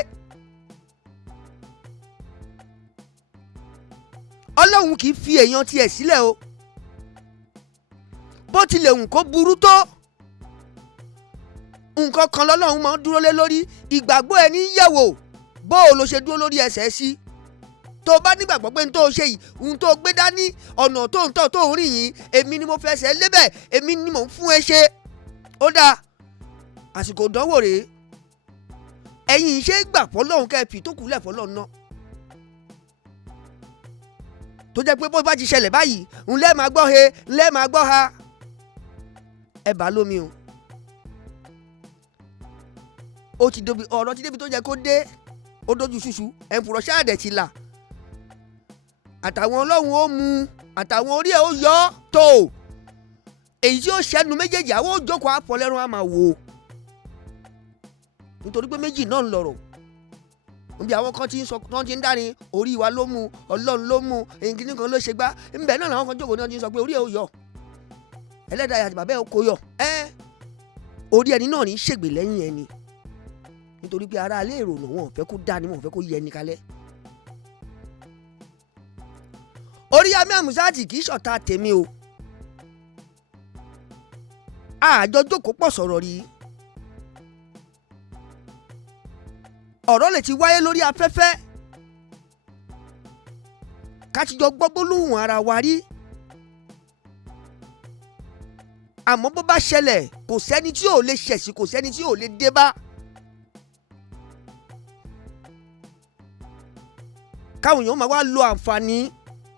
Ọlọ́run kì í fi èèyàn tiẹ̀ sílẹ̀ o, bó tilẹ̀ hùn kó burú tó. nǹkan kan lọ́lọ́run máa ń dúró lé lórí, ìgbàgbọ́ ẹni yẹ̀wò bó o lo ṣe dúró lórí ẹsẹ̀ sí. tó bá nígbàgbọ́ pé n tó ṣe yìí, ohun tó gbé dání, ọ̀nà tó ń tọ̀ tó ń rìn yìí, èmi ni mo fẹsẹ̀ lébẹ̀, èmi ni mò ń fún ẹ ṣe. ó dáa, àsìkò ìdánwò rèé, ẹ̀yin ṣe gbà fọlọ́run kẹ́ẹ̀fì tó kù lẹ̀ fọlọ́run náà. tó jẹ́ pé bó bá ti ṣẹlẹ̀ báyìí, ńlẹ́ máa gbọ́ he, ńlẹ́ máa gbọ́ ha. ẹ bá lómi o. ọ̀rọ̀ ti débi tó yẹ kó dé, ó dójú ṣuṣu, ẹ̀ǹfùrọ̀ ṣáàdẹ̀ ti là. àtàwọn Ọlọ́run ó mu, àtàwọn orí ẹ̀ ó yọ ọ́ tó. èyí tí ó ṣẹ́nu méjèèjì àwọn òjòkó àfọlẹ́rún á máa wò ó. nítorí pé méjì náà ń lọ̀rọ̀. níbi àwọn kan tí ń sọ, tán ti ń dárin orí wa ló mu, Ọlọ́run ló mu, èyí kìíní kan ló ṣe gbá. ńbẹ̀ náà làwọn kan jókòó náà ti ń sọ pé orí ẹ̀ ó yọ, ẹlẹ́dàá àti bàbá ẹ̀ kò yọ. orí ẹni náà ní ṣègbè lẹ́yìn ẹni. nítorí pé ará alẹ́ èrò náà wọn ò fẹ́ kó dá ni wọn ò fẹ́ kó yẹ ẹni kalẹ̀. Oriyomi Hamzat kì í ṣọ̀tá tèmi o. àjọ jókòó pọ̀ sọ̀rọ̀ rí. ọ̀rọ̀ lè ti wáyé lórí afẹ́fẹ́ ká ti jọ gbọ́ gbólóhùn ara wa rí. àmọ́ bó bá ṣẹlẹ̀ kò sẹ́ni tí ò lè ṣẹ̀sì, kò sẹ́ni tí ò lè dé bá. káwọn èèyàn máa wá lo àǹfààní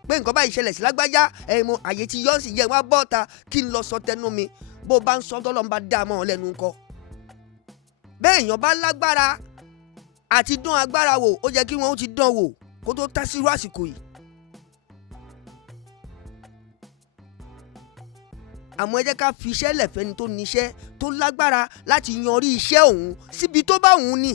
pé nǹkan báyìí ṣẹlẹ̀ sí lágbájá, mo àyè ti yọ́ sí yẹ wá bọ́ta kí n lọ sọ tẹnu mi. bó bá ń sọ tọ́lọ́ ń bá dá a mọ́ ọ lẹ́nu ńkọ́. bẹ́ẹ̀ èèyàn bá lágbára àti dán agbára wò, ó yẹ kí wọ́n ti dán wò kó tó tásírú àsìkò yìí. àmọ́ ẹ jẹ́ ká fi iṣẹ́ lẹ̀ fẹ́ni tó níṣẹ́ tó lágbára láti yanrí iṣẹ́ òun síbi tó bá òun ní.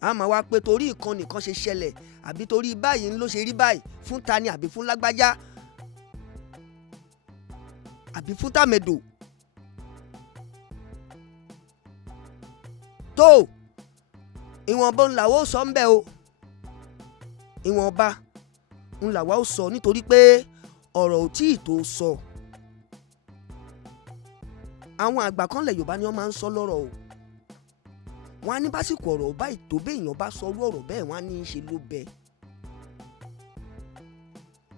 a máa wá pé torí ìkan nìkan ṣe ṣẹlẹ̀, àbí torí báyìí ló ṣe rí báyìí, fún tani àbí fún lágbájá àbí fún tàmẹ̀dò. tó ìwọ̀nba ń làwa ó sọ ń bẹ̀ o, ìwọ̀nba ń làwa ó sọ nítorí pé ọ̀rọ̀ ò tí ì tó sọ. Àwọn àgbà kan lẹ̀ Yorùbá ni wọ́n máa ń sọ lọ́rọ̀ o, wọ́n á ní básìkò ọ̀rọ̀ báyìí tó béèyàn bá sọ orú ọ̀rọ̀ bẹ́ẹ̀ wọ́n á ní í ṣe ló bẹ.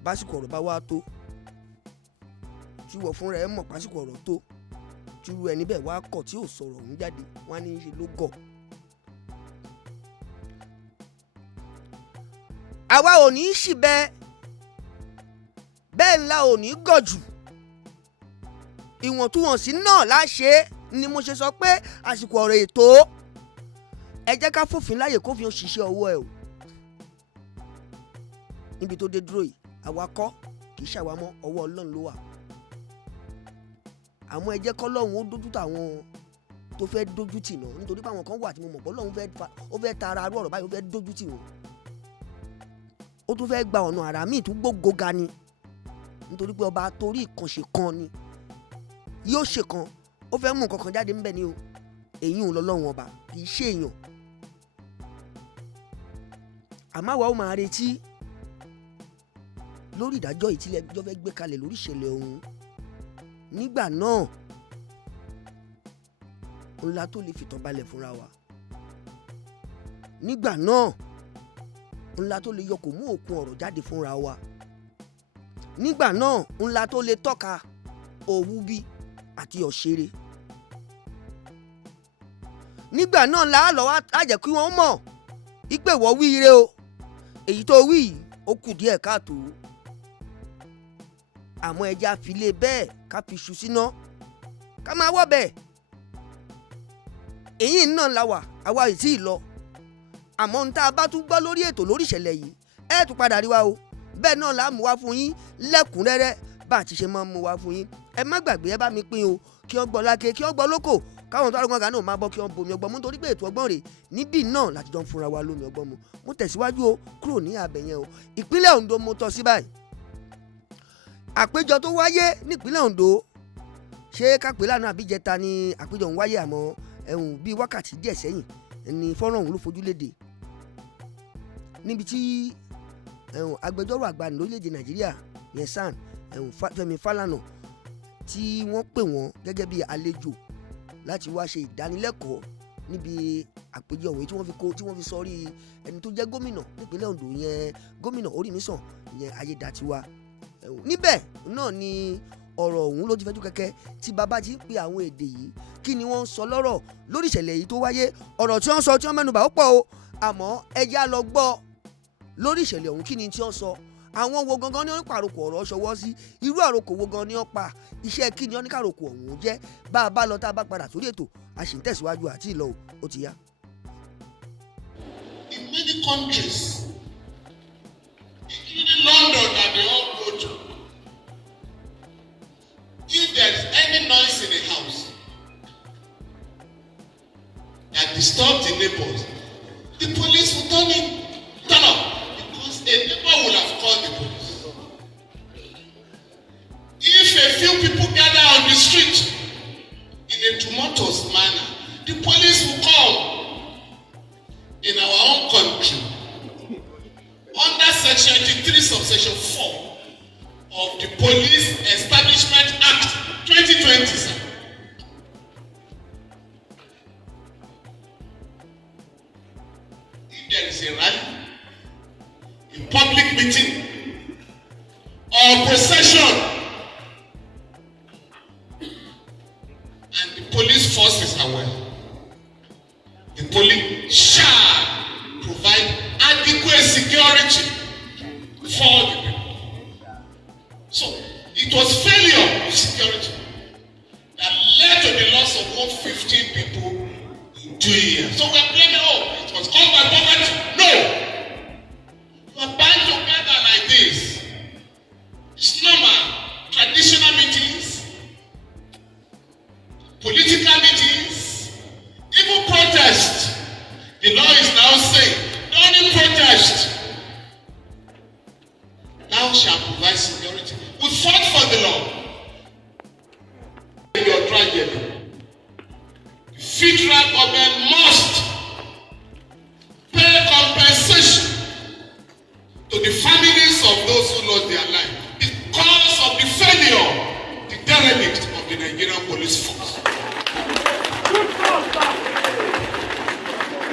Básìkò ọ̀rọ̀ bá wá tó tí wọ́n fúnra ẹ̀ mọ̀ básìkò ọ̀rọ̀ tó tí irú ẹni bẹ́ẹ̀ wá kọ̀ tí ò sọ̀rọ̀ ọ̀hún jáde wọ́n á ní í ṣe ló gọ̀. Àwa ò ní í ṣì bẹ́ẹ̀ ńlá ò ní gọ̀ jù, ìwọ̀ntúnwọ̀nsí náà láṣẹ ni mo ṣe sọ pé àsìkò ọ̀rọ̀ ètò ẹ jẹ́ ká fòfin láyè kó fi hàn ṣiṣẹ́ ọwọ́ ẹ o. Níbi tó dé dúró yìí àwa kọ́ kì í ṣàwa mọ́, ọwọ́ Ọlọ́run ló wà. Àmọ́ ẹ jẹ́ k'Ọlọ́run ó dójú tàwọn tó fẹ́ dójú tì náà, nítorí pé àwọn kan wà tí mo mọ̀ pé Ọlọ́run fẹ́ ta ara arú ọ̀rọ̀ báyìí ó fẹ́ dójú tì wọ́n. Ó tún fẹ́ gba ọ̀nà àrà míì tún gbógo ga ni, nítorí pé ọba torí ìkànṣe kan ni yóò ṣe kan, ó fẹ́ mú nǹkan kan jáde ńbẹ̀ ni o. Èyí ò lọ́lọ́run ọba kì í ṣe èèyàn. Àmọ́ àwa ó máa retí lórí ìdájọ́ yìí tí ilé ẹjọ́ fẹ́ gbé kalẹ̀ lórí ìṣẹ̀lẹ̀ ọ̀hún. Nígbà náà ńlá tó lè fìtàn balẹ̀ fúnra wa. Nígbà náà ńlá tó lè yọ kò mú òkun ọ̀rọ̀ jáde fúnra wa. Nígbà náà ńlá tó lè tọ́ka òwú bí àti ọ̀ṣẹ́rẹ́. Nígbà náà la lọ wá àjẹ́ kí wọ́n mọ̀ ìpè wọ́ wí ire o, èyí tó wí yìí ó kù díẹ̀ káàtó. Àmọ́ ẹja file bẹ́ẹ̀ ká fi ṣu síná ká máa wọ́ bẹ́ẹ̀. Èyí náà la wà àwa ì tí ì lọ. Àmọ́ ohun tá a bá tún gbọ́ lórí ètò lórí ìṣẹ̀lẹ̀ yìí ẹ tún padà rí wa o. Bẹ́ẹ̀ náà la mú wá fún yín lẹ́kùnrẹ́rẹ́ bá a ti ṣe máa ń mú wá fún yín. Ẹ má gbàgbé ẹ bá mi pín o, kí wọ́n gbọ́ lákè kí wọ́n gbọ́ lóko, káwọn tó arúgbó náà máa bọ́ kí wọ́n bomi ọgbọ́n mú, nítorí pé ètò ọgbọ́n rẹ̀ níbí náà láti jọ ń fúnra wa lómi ọgbọ́n mu. Mo tẹ̀síwájú o kúrò ní abẹ yẹn o. Ìpínlẹ̀ Ondo mo tọ́ sí báyìí. Àpéjọ tó wáyé nípínlẹ̀ Ondo, ṣé kápẹ́ lánàá àbíjẹta ni àpéjọ ń wáyé, àmọ́ bíi wákàtí díẹ̀ sẹ́yìn ni fọ́nrán ọ̀hún ló fojú léde. Níbi tí agbẹjọ́rò àgbà lórílẹ̀‐èdè Nàìjíríà yẹn SAN Femi Falana tí wọ́n pè wọ́n gẹ́gẹ́ bí àlejò láti wá ṣe ìdánilẹ́kọ̀ọ́ níbi àpéjọ ọ̀hún tí wọ́n fi sọrí ẹni tó jẹ́ gómìnà nípínlẹ̀ Ondo yẹn gómìnà Oriyomi yẹn Ayédatiwa. Níbẹ̀ náà ni ọ̀rọ̀ ọ̀hún ló ti fẹ́jú kẹ́kẹ́ tí bàbá ti ń pe àwọn èdè yìí kí ni wọ́n ń sọ lọ́rọ̀ lórí ìṣẹ̀lẹ̀ yìí tó wáyé. Ọ̀rọ̀ tí wọ́n sọ tí wọ́n mẹ́nubà ó pọ̀ o, àmọ́ ẹ já lọ gbọ́ lórí ìṣẹ̀lẹ̀ ọ̀hún kí ni tí wọ́n sọ. Àwọn wo gangan ni wọ́n pàrokò ọ̀rọ̀ ṣọwọ́ sí, irú àrokò wo gan ni wọ́n pa, iṣẹ́ kí ni wọ́n ní kàrokò ọ̀hún jẹ́. Bá a bá lọ tá a bá padà sórí ètò a sì ń tẹ̀síwájú àti ìlọ ó ti yá. In many countries, including London that they all go to, if there is any noise in the house that disturbs the neighbors, the police will turn up because a neighbor will have called the police. If a few people gather on the street in a tumultuous manner, the police will come. In our own country, under Section 83, subsection 4 of the Police Establishment Act 2020, sir, if there is a rally, a public meeting, or procession, and the police force is aware, the police shall provide adequate security for the people. So it was failure of security that led to the loss of 115 people in 2 years. So we're blaming, it was caused by poverty. No! You are bound together like this. It's normal. Traditional meetings, political meetings, even protest. The law is now saying, during protest, thou shalt provide security. We fought for the law. Your tragedy. The federal government must to the families of those who lost their life because of the failure, the derelict of the Nigerian police force. Good job, sir.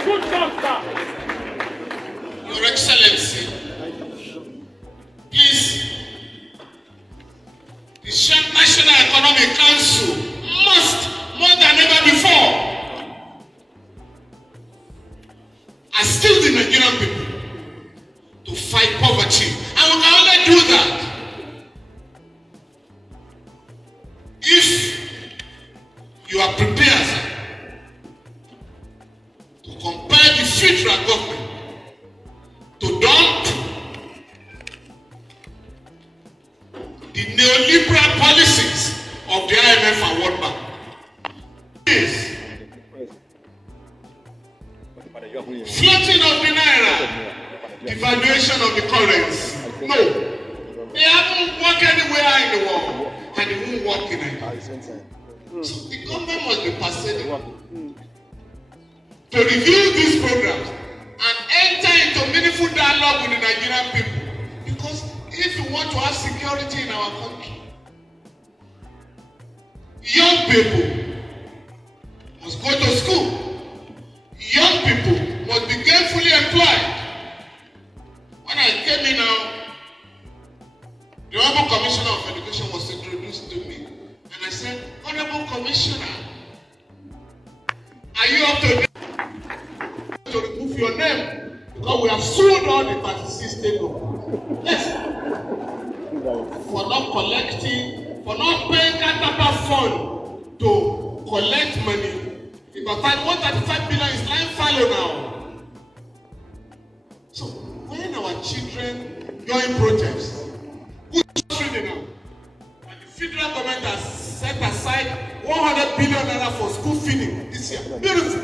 Good job, sir. Your Excellency, please, the National Economic Council must, more than ever before, assist the Nigerian people to fight poverty. And we can only do that if you are prepared to compel the federal government to dump the neoliberal policies of the IMF and World Bank. Yes. Floating of the naira, devaluation of the currency. No. They haven't worked anywhere in the world, and they won't work in Nigeria. So the government must be persuaded to review these programs and enter into meaningful dialogue with the Nigerian people. Because if we want to have security in our country, young people must go to school. Young people must be gainfully employed. When I came in now, the Honorable Commissioner of Education was introduced to me. And I said, Honorable Commissioner, are you up to remove your name? Because we have sued all the 36 state governments. Yes. For not collecting, for not paying Katapa fund to collect money. Because 135 billion is lying fallow now. So when our children join protests, who is reading now? And the federal government has set aside 100 billion naira for school feeding this year. Beautiful.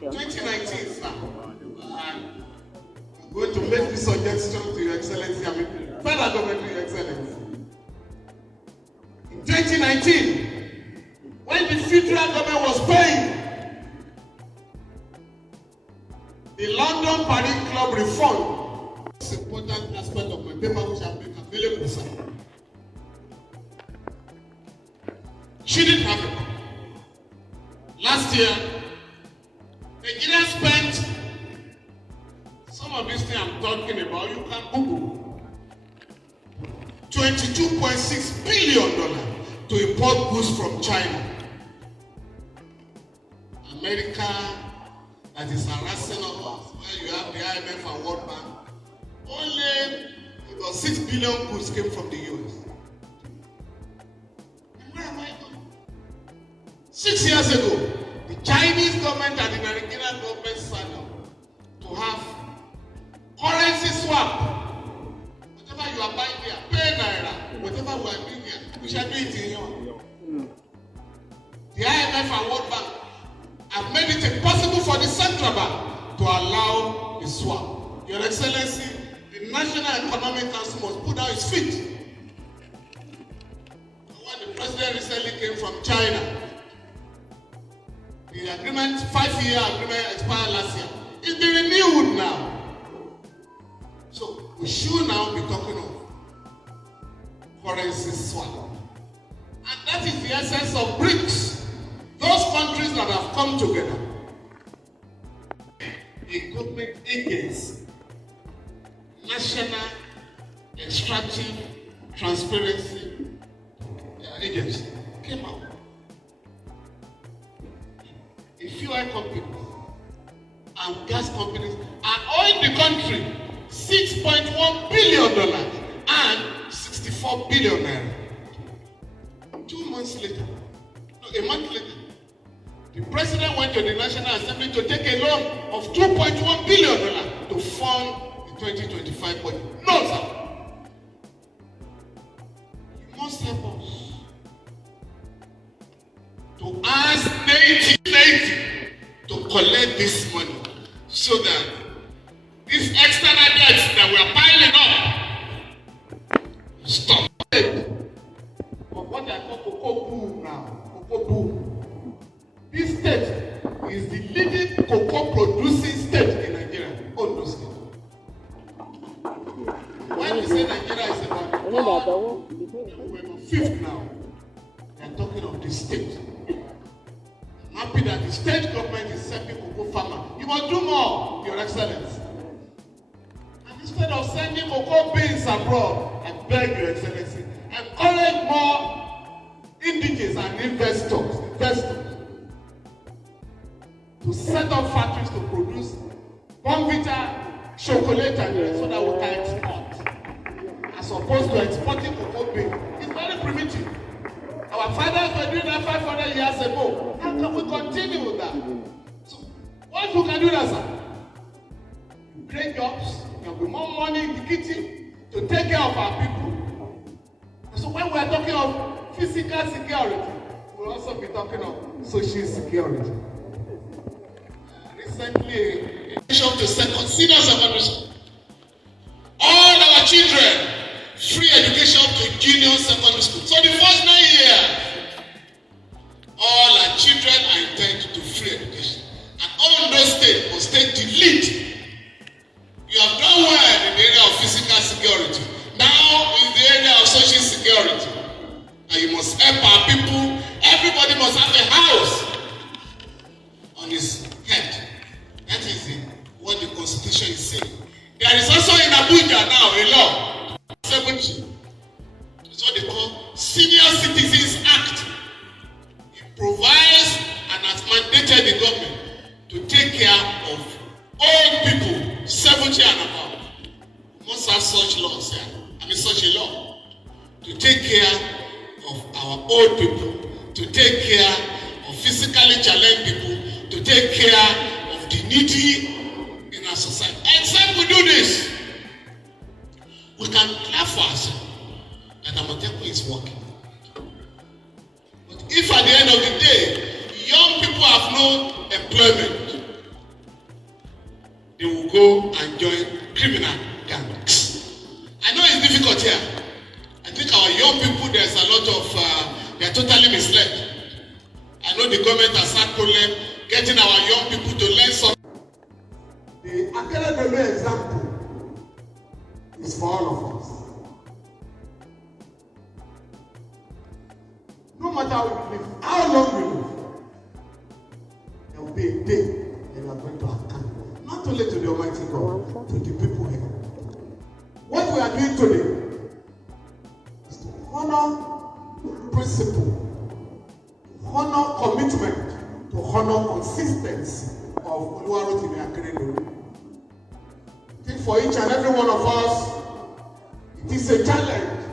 2019, sir. I'm going to make this suggestion to Your Excellency. I mean, federal government to Your Excellency. In 2019, when the federal government was paying the London Paris Club refund, it's an important aspect of my paper which I make available, sir. She didn't have it. Last year, Nigeria spent some of these things I'm talking about, you can Google, $22.6 billion to import goods from China. America, that is harassing us, where you have the IMF and World Bank, only about 6 billion goods came from the US. And where am I going? 6 years ago, the Chinese government and the Nigerian government signed up to have currency swap. Whatever you are buying there, pay naira. Whatever we are doing here, we shall do it in here. The IMF and World Bank have made it impossible for the central bank to allow the swap. Your Excellency, the National Economic Council must put down its feet. When the president recently came from China, the agreement, 5-year agreement expired last year. It's been renewed now. So we should now be talking of currency swap. And that is the essence of BRICS. Those countries that have come together, a government agency, National Extractive Transparency Agency, came out. A few oil companies and gas companies are owing the country $6.1 billion and 64 billion naira. 2 months later, no, a month later, the president went to the National Assembly to take a loan of $2.1 billion to fund the 2025 budget. No, sir. You must help us to ask native to collect this money so that these external debts that we are piling up stop. But what I call cocoa boom now, cocoa boom. This state is the leading cocoa producing state in Nigeria. Ondo State. must do more, Your Excellency. And instead of sending cocoa beans abroad, I beg Your Excellency, encourage more indigenous and investors to set up factories to produce Bonvita, chocolate, and so that we can export. As opposed to exporting cocoa beans. It's very primitive. Our fathers were doing that 500 years ago. How can we continue with that? So, what we can do that, sir? You create jobs, there will be more money in the kitchen to take care of our people. So when we are talking of physical security, we'll also be talking of social security. Recently, education to senior secondary school. All our children, free education to junior secondary school. So the first 9 years, all our children are entitled to free education. And Ondo State must take the lead. You have done well in the area of physical security. Now in the area of social security. And you must help our people. Everybody must have a house on his head. That is it, what the Constitution is saying. There is also in Abuja now a law, 70. It's what they call Senior Citizens Act. It provides and has mandated the government to take care of old people, 70 and above. We must have such laws here. Such a law to take care of our old people, to take care of physically challenged people, to take care of the needy in our society. Except we do this, we can clap for ourselves that Amotekun is working. But if at the end of the day, young people have no employment, they will go and join criminal gangs. I know it's difficult here. I think our young people, there's a lot of, they're totally misled. I know the government has had problem getting our young people to learn something. The academic example is for all of us. No matter how we live, how long we live, there will be a day that we are going to account. Not only to the Almighty God, to the people here. What we are doing today is to honor principle, honor commitment, to honor consistency of Oluwarotimi Akeredolu. I think for each and every one of us, it is a challenge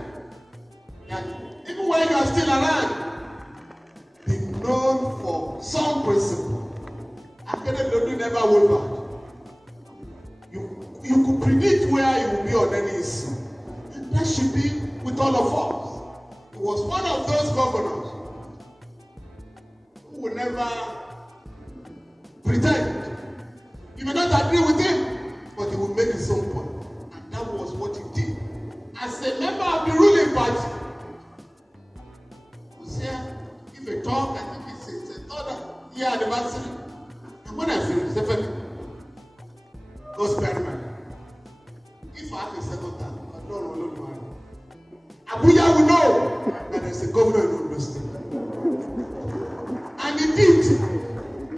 that even when you are still around, be known for some principle. Akeredolu never wavered. You could predict where you will be on any issue. And that should be with all of us. He was one of those governors who will never pretend. You may not agree with him, but he will make his own point. And that was what he did. As a member of the ruling party, he was here, give a talk, I think it's a third year anniversary. And when I finish, definitely, go spare me. If I have a second time, I don't know. Abuja will know that there's a governor in Ondo State. And indeed,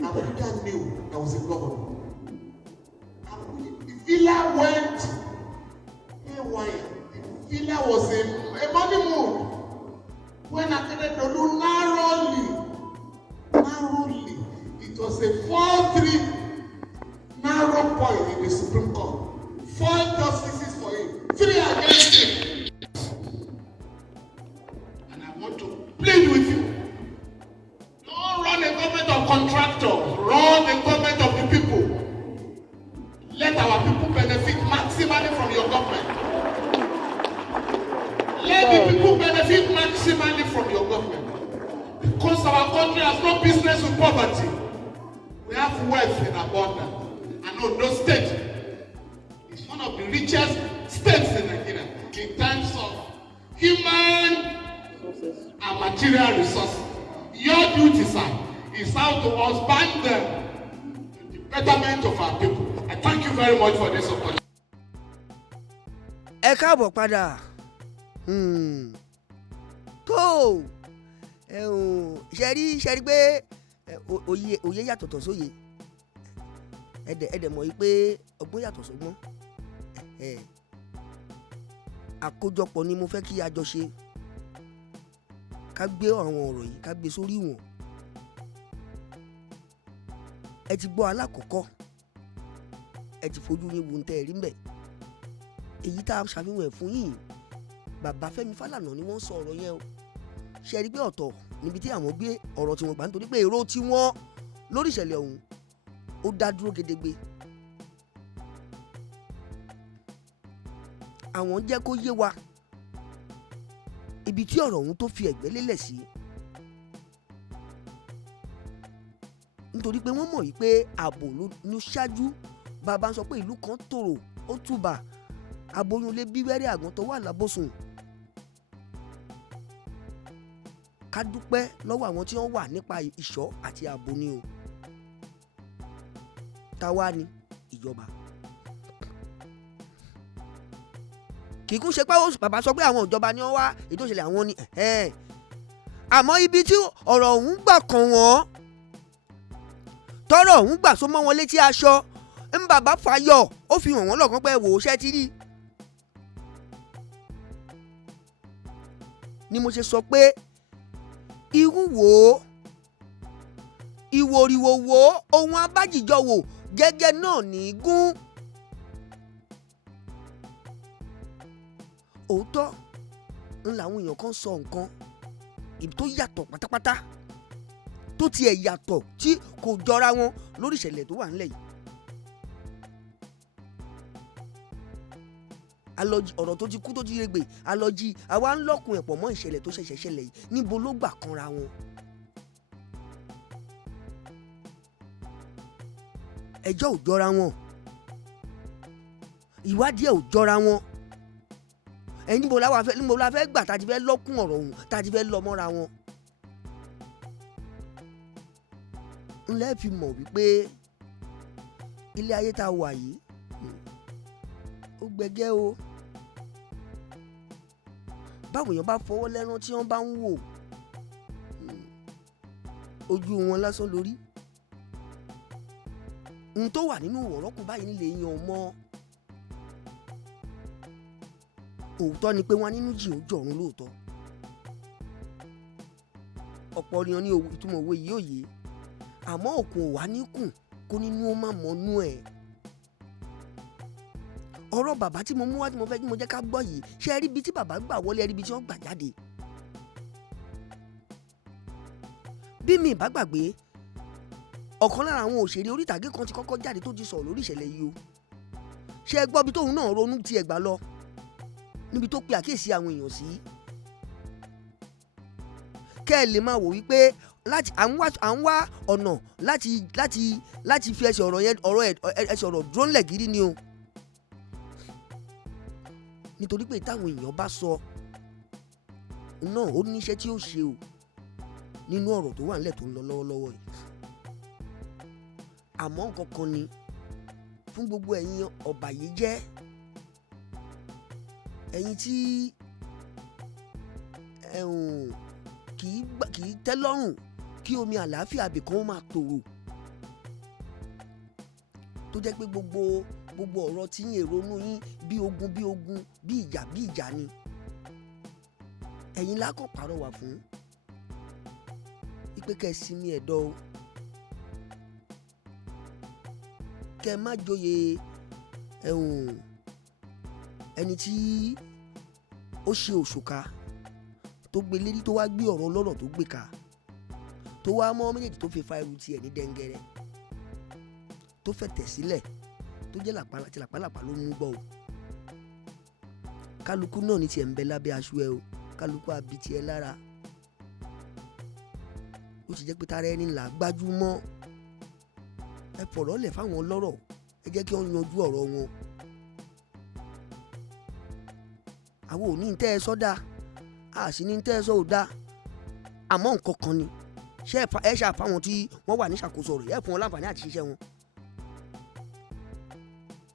Abuja knew there was a governor. The villa went haywire. The villa was a money mood. When Akeredolu narrowly, it was a 4-3 narrow point in the Supreme Court. 4 justices for him, 3 against him. And I want to plead with you. Don't run a government of contractors. Run a government of the people. Let our people benefit maximally from your government. Let the people benefit maximally from your government. Because our country has no business with poverty. We have wealth in abundance. And Ondo State is one of the richest states in Nigeria in terms of human and material resources. Your duty, sir, is how to expand them to the betterment of our people. I thank you very much for this opportunity. Ẹ káàbọ̀ padà. Tó ṣe rí pé òye yàtọ̀tọ̀ sóye. ẹ̀dẹ̀ mọ̀ yìí pé ọgbọ́n yàtọ̀ sọ́gbọ́n. Àkójọpọ̀ ni mo fẹ́ kí a jọ ṣe, ká gbé àwọn ọ̀rọ̀ yìí ká gbé sórí wọn. Ẹ ti gbọ́ alákọ̀ọ́kọ́, ẹ ti fojú yín wo ń tẹ́ ẹ rí mbẹ̀. Èyí tá a ṣàfihàn ẹ̀ fún yìí, bàbá Fẹ́mi Falana ni wọ́n sọ ọ̀rọ̀ yẹn o. Ṣe rí pé ọ̀tọ̀ níbi tí àwọn gbé ọ̀rọ̀ tí wọ́n gbà, nítorí pé èrò tí wọ́n lórí ìṣẹ̀lẹ̀ ọ̀hún ó dá dúró gedegbe. Àwọn jẹ́ kó yé wa ibi tí ọ̀rọ̀ ọ̀hún tó fi ẹ̀gbẹ́ lélẹ̀ sí, nítorí pé wọ́n mọ̀ yìí pé ààbò ló ṣáájú. Bàbá ń sọ pé ìlú kan tòrò ó tùbà, aboyún lé bí wẹ́rẹ́ àgbọ̀n tó wà lábòsùn. Ká dúpẹ́ lọ́wọ́ àwọn tí wọ́n wà nípa ìṣọ́ àti ààbò ni o. Táwa ni ìjọba. Kì í kún ṣe pé bàbá sọ pé àwọn ìjọba ni wọ́n wá ètò ìṣẹ̀lẹ̀ àwọn ni, àmọ́ ibi tí ọ̀rọ̀ ọ̀hún gbà kàn wọ́n, tọ́rọ̀ ọ̀hún gbà so mọ́ wọn létí aṣọ, ń bàbá fàyọ̀ ó fi hàn wọ́n lọ́kàn pé wò ó ṣẹ́ ti rí. Ni mo ṣe sọ pé irú wò ó, ìwòrìwò wò ó, ohun abájìjọ wò gẹ́gẹ́ náà ní gún. Òótọ́ ń làwọn èèyàn kan sọ nǹkan ibi tó yàtọ̀ pátápátá, tó tiẹ̀ yàtọ̀ tí kò jọra wọn lórí ìṣẹ̀lẹ̀ tó wà nílẹ̀ yìí. Alọ́jì ọ̀rọ̀ tó ti kú tó ti regbè, alọ́jì àwa ń lọ́kùn ẹ̀pọ̀ mọ́ ìṣẹ̀lẹ̀ tó ṣẹ̀ṣẹ̀ ṣẹlẹ̀ yìí, níbo ló gbà kanra wọn. Ẹjọ́ ò jọra wọn, ìwádìí ẹ̀ ò jọra wọn. Níbo la fẹ́ gbà tá a ti fẹ́ lọ́kùn ọ̀rọ̀ ọ̀hún, tá a ti fẹ́ lọ mọ́ra wọn. Ńlẹ́ fi mọ̀ wípé ilé ayé tá a wà yìí ó gbẹgẹ́ o. Báwo èèyàn bá fọwọ́ lẹ́rán tí wọ́n bá ń wò, ojú wọn lásán lórí. Ohun tó wà nínú ọ̀rọ̀ kù báyìí nílé yan mọ́. Òótọ́ ni pé wọ́n nínú jì ó jọ̀run lóòótọ́. Ọ̀pọ̀ èèyàn ní ìtumọ̀ òwe yìí ò yé, àmọ́ òkun ò wá níkùn kó nínú ó má mọ́nú ẹ̀. Ọ̀rọ̀ bàbá tí mo mú wá tí mo fẹ́ kí mo jẹ́ ká gbọ́ yìí, ṣé ẹ rí ibi tí bàbá gbà wọlé, ẹ rí ibi tí wọ́n gbà jáde. Bí mi ìbá gbàgbé, ọ̀kan lára àwọn òṣèré orí ìtàgé kan ti kọ́kọ́ jáde tó ti sọ̀rọ̀ lórí ìṣẹ̀lẹ̀ yìí o. Ṣé ẹ gbọ́ bí tóun náà ronú tiẹ̀ gbà lọ, níbi tó pe àkíyèsí àwọn èèyàn sí. Kẹ́ ẹ lè máa wò wípé à ń wá ọ̀nà láti fi ẹsẹ̀ ọ̀rọ̀ dúró ńlẹ̀ gírí ni o. Nítorí pé táwọn èèyàn bá sọ náà ó níṣẹ́ tí ó ṣe o nínú ọ̀rọ̀ tó wà nílẹ̀ tó ń lọ lọ́wọ́lọ́wọ́ yìí. Àmọ́ nǹkan kan ni fún gbogbo ẹ̀yin ọ̀bàyéjẹ́, ẹ̀yin tí kì í tẹ́ lọ́rùn kí omi àlàáfíà àbìkan máa tòrò, tó jẹ́ pé gbogbo ọ̀rọ̀ tí yín èrò inú yín bí ogun bí ìjà ni. Ẹ̀yin lákàn pàrọwà fún wípé kẹ́ ẹ sinmi ẹ̀dọ̀ o, kẹ́ ẹ má joyè ẹni tí ó ṣe òṣùká tó gbé lérí tó wá gbé ọ̀rọ̀ ọlọ́rọ̀ tó gbé ká, tó wá mọ́ méjèèjì tó fi fa irú tiẹ̀ ní dẹ́ngẹ́rẹ́, tó fẹ́ tẹ̀ sílẹ̀, tó jẹ́ làpálàpá ló mú gbọ́ o. Kálukú náà ní tiẹ̀ ń bẹ lábẹ́ aṣọ ẹ o, kálukú àbí tiẹ̀ lára. Ó sì jẹ́ pé tara ẹni là gbájú mọ́. Ẹ fọ̀rọ̀ lẹ̀ fáwọn ọlọ́rọ̀, ẹ jẹ́ kí wọ́n yanjú ọ̀rọ̀ wọn. Àwọn ò ní ń tẹ́ ẹ sọ́dá, a sì ní ń tẹ́ ẹ sọ́ ò dá. Àmọ́ nǹkan kan ni, ṣé ẹ ṣàfáwọn tí wọ́n wà ní ìṣàkóso rẹ̀, ẹ fún wọn láǹfààní àti ṣiṣẹ́ wọn.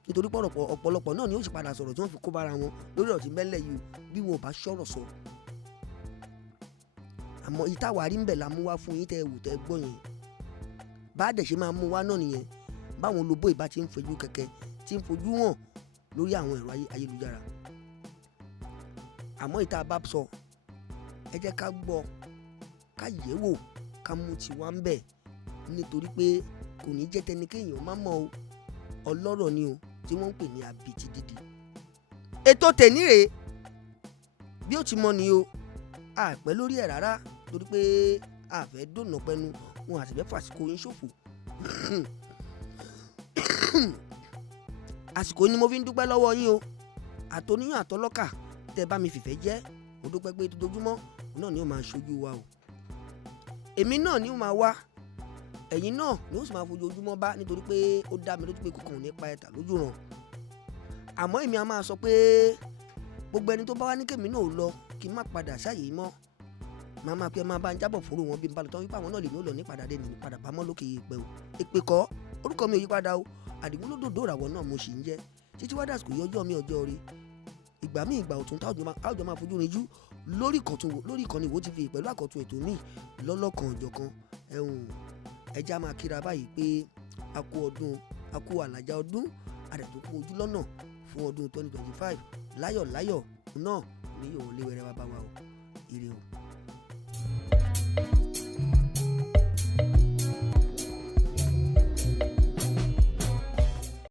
Nítorí pé ọ̀pọ̀lọpọ̀ náà ni ó sì padà sọ̀rọ̀ tí wọ́n fi kó bára wọn lórí ọ̀tí mẹ́lẹ̀ yìí bí wọn ò bá ṣọ̀rọ̀ sọ. Àmọ́ ìtawà rí ń bẹ̀ la mú wá fún yín tẹ́ ẹ wò tẹ́ ẹ gbọ́ yẹn. Bá a dẹ̀ ṣe máa mú wá náà nìyẹn, báwọn olóbó ìbá ti ń fojú kẹ̀kẹ́ tí ń fojú hàn lórí àwọn ẹ̀rọ ayélujára. Àmọ́ ìta bá sọ ẹ jẹ́ ká gbọ́ ká yẹ̀ wò ká mú tiwa ń bẹ̀, nítorí pé kò ní jẹ́ tẹni kéèyàn má mọ̀ o, ọlọ́rọ̀ ni o tí wọ́n ń pè ní abiti dídì. Ètò tèní rèé bí ó ti mọ ni o, àpẹ́ lórí ẹ̀ rárá torí pé àfẹ́ dònà pẹnu wọn àti fẹ́ fàsìkò yín ṣòfò. Àsìkò ni mo fi ń dúpẹ́ lọ́wọ́ yín o, àtòníyàn àtọlọ́kà tẹ́ bá mi fìfẹ́ jẹ́, mo dúpẹ́ pé dojoojúmọ́ náà ni ó máa ṣojú wa o. Èmi náà ni ó máa wá, ẹ̀yin náà ni ó sì máa fojoojúmọ́ bá, nítorí pé ó dá mi lójú pé kòkàn ò ní pa ẹ̀tà lójú ràn. Àmọ́ èmi a máa sọ pé gbogbo ẹni tó bá wá ní kèmí náà lọ kí n má padà sáyè mọ́, màá máa pẹ́ máa bá ń jábọ̀ fúnrú wọn bí n bá lọ tán wípé àwọn náà lè ní ó lọ ní padà dé ní padà pamọ́ lókè èèpẹ̀ o. Èpè kọ́, orúkọ mi ò yí padà o, Àdìgún lódòdó ìràwọ̀ náà mo sì ń jẹ́ títí wá dàsìkò yí ọjọ́ mi ọjọ́ rí. Ìgbà míì ìgbà ọ̀tún táwùjọ máa fojú rinjú lórí ìkànnì Wo TV pẹ̀lú àkọ́tún ètò míì lọ́lọ́kan ọ̀jọ̀kan. Ẹja máa kíra báyìí pé a kú ọdún, a kú àlàjá ọdún, àdẹ̀tò kú ojú lọ́nà fún ọdún 2025 láyọ̀ náà ní yòówó léwẹ̀rẹ̀ wá bá wa o. Ire o.